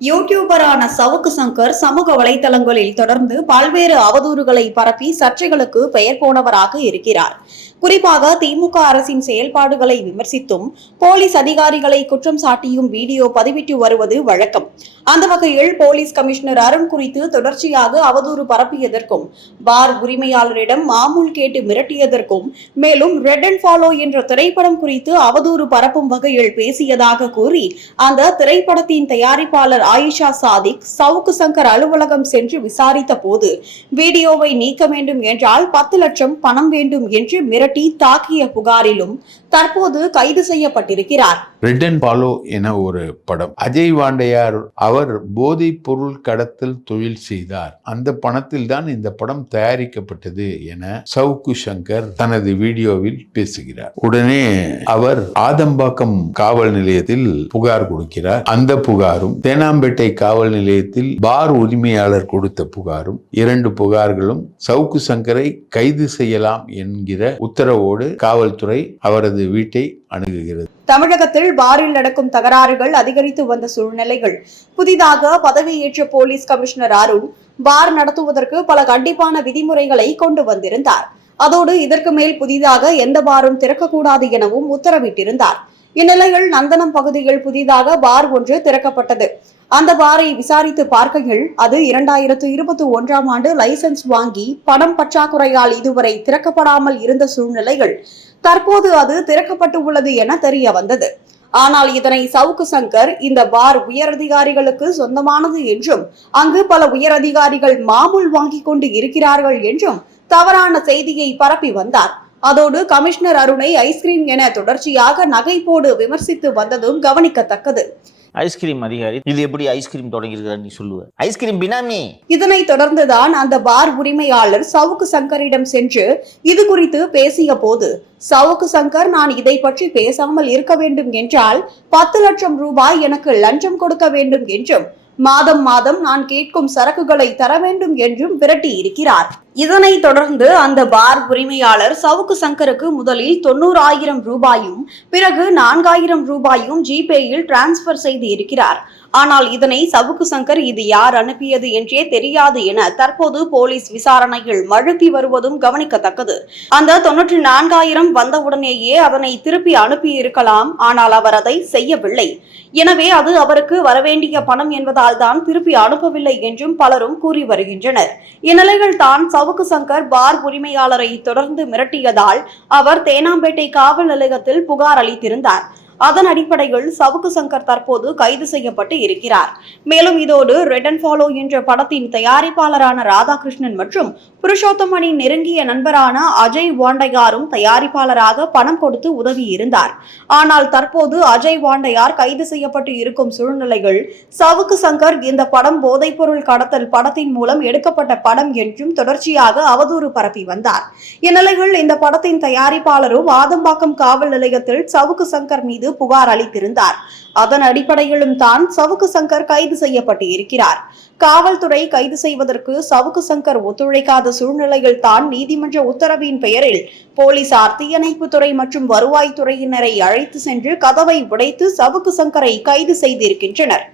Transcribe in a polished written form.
யூடியூபரான சவுக்கு சங்கர் சமூக வலைதளங்களில் தொடர்ந்து பல்வேறு அவதூறுகளை பரப்பி சர்ச்சைகளுக்கு பெயர் போனவராக இருக்கிறார். குறிப்பாக திமுக அரசின் செயல்பாடுகளை விமர்சித்தும் போலீஸ் அதிகாரிகளை குற்றம் சாட்டியும் வீடியோ பதிவிட்டு வருவது வழக்கம். அந்த வகையில் போலீஸ் கமிஷனர் அருண் குறித்து தொடர்ச்சியாக அவதூறு பரப்பியதற்கும், பார் உரிமையாளரிடம் மாமூல் கேட்டு மிரட்டியதற்கும், மேலும் ரெட் அண்ட் ஃபாலோ என்ற திரைப்படம் குறித்து அவதூறு பரப்பும் வகையில் பேசியதாக கூறி அந்த திரைப்படத்தின் தயாரிப்பாளர் ஆயிஷா சாதிக் சவுக்கு சங்கர் அலுவலகம் சென்று விசாரித்த போது வீடியோவை நீக்க வேண்டும் என்றால் 10 லட்சம் பணம் வேண்டும் என்று மிரட்டி தாக்கிய புகாரிலும் தற்போது கைது செய்யப்பட்டிருக்கிறார். ரெட் அண்ட் ஃபாலோ என ஒரு படம். அஜய் வாண்டையார் அவர் போதைப் பொருள் கடத்தல் தொழில் செய்தார். அந்த பணத்தில் தான் இந்த படம் தயாரிக்கப்பட்டது என சவுக்கு சங்கர் தனது வீடியோவில் பேசுகிறார். உடனே அவர் ஆதம்பாக்கம் காவல் நிலையத்தில் புகார் கொடுக்கிறார். அந்த புகாரும் தேனாம்பேட்டை காவல் நிலையத்தில் பார் உரிமையாளர் கொடுத்த புகாரும், 2 புகார்களும் சவுக்கு சங்கரை கைது செய்யலாம் என்கிற உத்தரவோடு காவல்துறை அவரது வீட்டை அணுகுகிறது. தமிழகத்தில் பாரில் நடக்கும் தகராறுகள் அதிகரித்து வந்த சூழ்நிலைகள், புதிதாக பதவியேற்ற போலீஸ் கமிஷனர் அருண் பார் நடத்துவதற்கு பல கண்டிப்பான விதிமுறைகளை கொண்டு வந்திருந்தார். அதோடு இதற்கு மேல் புதிதாக எந்த பாரும் திறக்கக்கூடாது எனவும் உத்தரவிட்டிருந்தார். இந்நிலையில் நந்தனம் பகுதியில் புதிதாக பார் ஒன்று திறக்கப்பட்டது. அந்த பாரை விசாரித்து பார்க்கையில் அது 2021ஆம் ஆண்டு லைசன்ஸ் வாங்கி பணம் பற்றாக்குறையால் இதுவரை திறக்கப்படாமல் இருந்த சூழ்நிலைகள் தற்போது அது திறக்கப்பட்டு உள்ளது என தெரிய வந்தது. ஆனால் இதனை சவுக்கு சங்கர் இந்த பார் உயரதிகாரிகளுக்கு சொந்தமானது என்றும், அங்கு பல உயரதிகாரிகள் மாமூல் வாங்கி கொண்டு இருக்கிறார்கள் என்றும் தவறான செய்தியை பரப்பி வந்தார். அதோடு கமிஷனர் அருணை ஐஸ்கிரீம் என தொடர்ச்சியாக நகைப்போடு விமர்சித்து வந்ததும் கவனிக்கத்தக்கது. ஐஸ்கிரீம் அதிகாரி, இது எப்படி ஐஸ்கிரீம் தொடங்கியிருக்கிறார் நீ சொல்லுவ? ஐஸ்கிரீம் பினாமி. இதனை தொடர்ந்துதான் அந்த பார் உரிமையாளர் சவுக்கு சங்கரிடம் சென்று இது குறித்து பேசிய போது சவுக்கு சங்கர், நான் இதை பற்றி பேசாமல் இருக்க வேண்டும் என்றால் 10 லட்சம் ரூபாய் எனக்கு லஞ்சம் கொடுக்க வேண்டும் என்றும், மாதம் மாதம் நான் கேட்கும் சரக்குகளை தர வேண்டும் என்றும் விரட்டி இருக்கிறார். இதனை தொடர்ந்து அந்த பார் உரிமையாளர் சவுக்கு சங்கருக்கு முதலில் 90,000 ரூபாயும் பிறகு 4,000 ரூபாயும் ஜிபேயில் டிரான்ஸ்பர் செய்து இருக்கிறார். ஆனால் இதனை சவுக்கு சங்கர் இது யார் அனுப்பியது என்றே தெரியாது என தற்போது போலீஸ் விசாரணையில் மழுப்பி வருவதும் கவனிக்கத்தக்கது. அந்த 94,000 வந்தவுடனேயே அதனை திருப்பி அனுப்பி இருக்கலாம். ஆனால் அவர் அதை செய்யவில்லை. எனவே அது அவருக்கு வரவேண்டிய பணம் என்பதால் தான் திருப்பி அனுப்பவில்லை என்றும் பலரும் கூறி வருகின்றனர். இந்நிலையில் தான் சவுக்கு சங்கர் பார் உரிமையாளரை தொடர்ந்து மிரட்டியதால் அவர் தேனாம்பேட்டை காவல் நிலையத்தில் புகார் அளித்திருந்தார். அதன் அடிப்படையில் சவுக்கு சங்கர் தற்போது கைது செய்யப்பட்டு இருக்கிறார். மேலும் இதோடு ரெட் அண்ட் ஃபாலோ என்ற படத்தின் தயாரிப்பாளரான ராதாகிருஷ்ணன் மற்றும் புருஷோத்தமனின் நெருங்கிய நண்பரான அஜய் வாண்டையாரும் தயாரிப்பாளராக பணம் கொடுத்து உதவி இருந்தார். ஆனால் தற்போது அஜய் வாண்டையார் கைது செய்யப்பட்டு இருக்கும் சூழ்நிலைகள் சவுக்கு சங்கர் இந்த படம் போதைப்பொருள் கடத்தல் படத்தின் மூலம் எடுக்கப்பட்ட படம் என்றும் தொடர்ச்சியாக அவதூறு பரப்பி வந்தார். இந்நிலையில் இந்த படத்தின் தயாரிப்பாளரும் ஆதம்பாக்கம் காவல் நிலையத்தில் சவுக்கு சங்கர் மீது புகார் அளித்திருந்தார். அதன் அடிப்படையிலும் தான் சவுக்கு சங்கர் கைது செய்யப்பட்டு இருக்கிறார். காவல்துறை கைது செய்வதற்கு சவுக்கு சங்கர் ஒத்துழைக்காத சூழ்நிலையில் தான் நீதிமன்ற உத்தரவின் பெயரில் போலீசார் தீயணைப்புத்துறை மற்றும் வருவாய்த்துறையினரை அழைத்து சென்று கதவை உடைத்து சவுக்கு சங்கரை கைது செய்திருக்கின்றனர்.